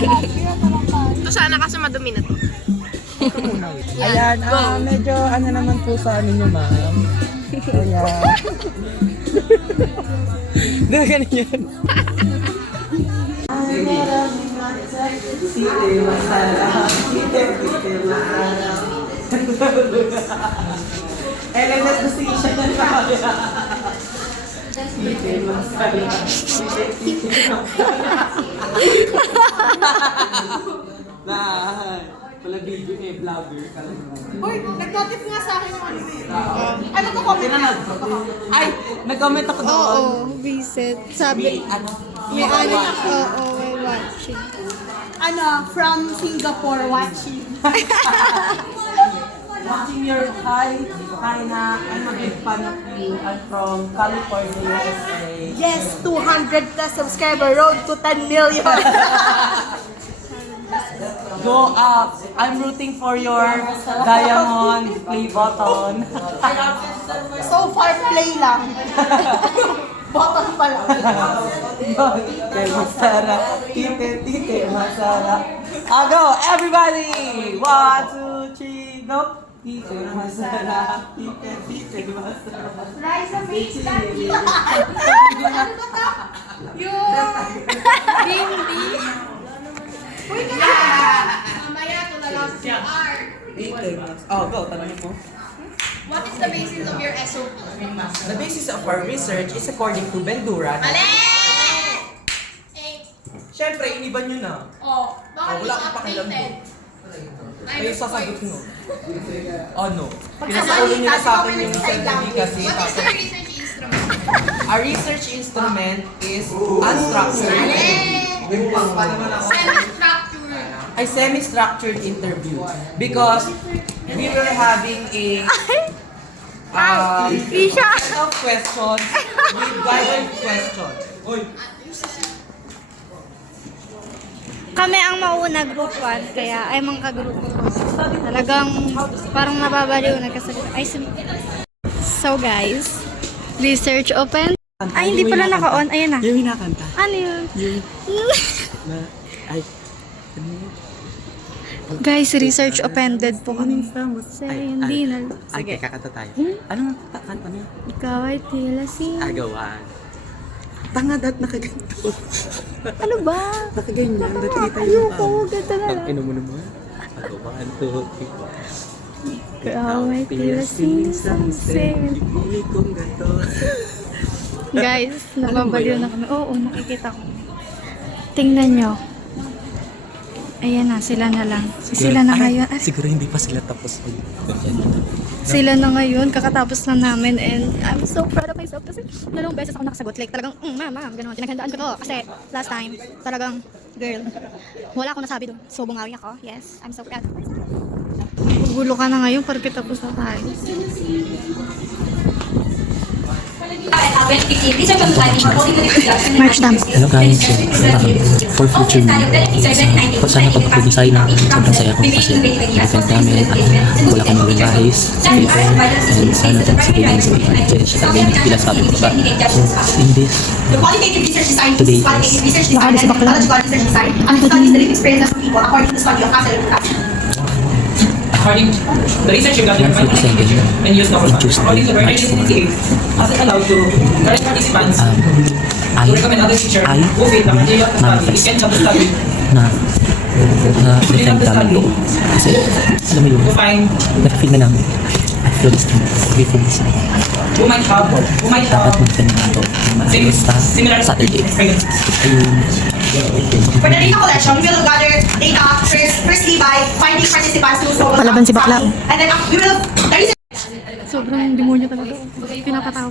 Ito sana kasi madumi na to. Ayan, medyo ano naman po sa ano nyo, ma'am. Ayan. Doon ganun yan. Elenet na siya na wala video vlogger ka lang. Uy, nag-notif nga sa akin ng ano dito. Ay, magko-comment na. Ay, nag-comment ako doon. Oo, visit. Sabi, may ano, oo, may watching. Ano, from Singapore watching. Watching your hi na I'm a big fan of you. I'm from California, USA. Yes, 200 plus subscriber, road to 10 million. Go up! I'm rooting for your diamond play button. So far, play lang. Bottom pa lang. Tite masarap, tite masarap. Go, everybody! 1, 2, 3, go! Tite masarap, tite masarap. Rise and make that. Ano ba to? Yung Bimbi. Uy, kaya! Mamaya ito na lang si R. Tite masarap. Go, tanongin mo. What is the basis of your SOP? The basis of our research is according to Bendura. Mali! Siyempre, iniban nyo na. Oh, baka wala akong pakialam updated. Kayo sasagot nyo. Ano? Pagsasagot Pinasaulo nyo na sa akin yung side interview kasi. What is your research instrument? Our research instrument is unstructured. Semi-structured. A semi-structured interview. Because we were having a set of questions with guided questions. Kami ang mauna group 1, kaya ay mga ka-group 2. Talagang parang nababaliw na kasagot. So guys, research open. Ay, hindi pala naka-on. Ayan na. Yung hinakanta. Ano yun? Ay. Guys, research open-ended po kami. Hindi na. Sige. Ay, kakanta tayo. Ano? Ano? Ikaw ay tila si... Agawan. Tanga dat nakaganto. Ano ba? Nakaganyan. Dat kita Ayoko, ganda na lang. Pag mo naman. Agawan to. Ikaw ay tila si Samsen. Pili kong gato. Guys, nababaliw na kami. Oo, nakikita ko. Tingnan nyo. Ayan na, sila na lang. Sila na ngayon. Siguro hindi pa sila tapos. Sila na ngayon, kakatapos na namin and I'm so proud of myself kasi dalawang beses ako nakasagot. Like talagang, ma'am, gano'n, pinaghandaan ko to. Kasi last time, talagang, girl, wala akong nasabi doon. So, bungawi ako. Yes, I'm so proud. Gulo ka na ngayon, parang tapos na tayo. March dam. Hello guys, for future me, sana pag-design na sobrang saya ko kasi na-defend namin at wala kami revise sa paper and sana sige lang sa paper kasi siya talaga yung pila sabi ko ba. So in this, today is Baka di si Bakla. According to the research regarding 147 and use of in Tuesday, according to the March 4. 1998, as it allowed to current participants I to recommend other teacher who failed the material of the study, manifest end of the study, na defend namin to kasi alam mo yun, to find na-feel na namin I feel this thing, we feel this thing. who might have Dapat mag-defend namin to basta similar Saturday. experience. Ayun. For the data collection, we will gather data firstly by finding participants who saw Palaban si Bakla. and then we will the research Sobrang demonyo talaga. Pinapatawa.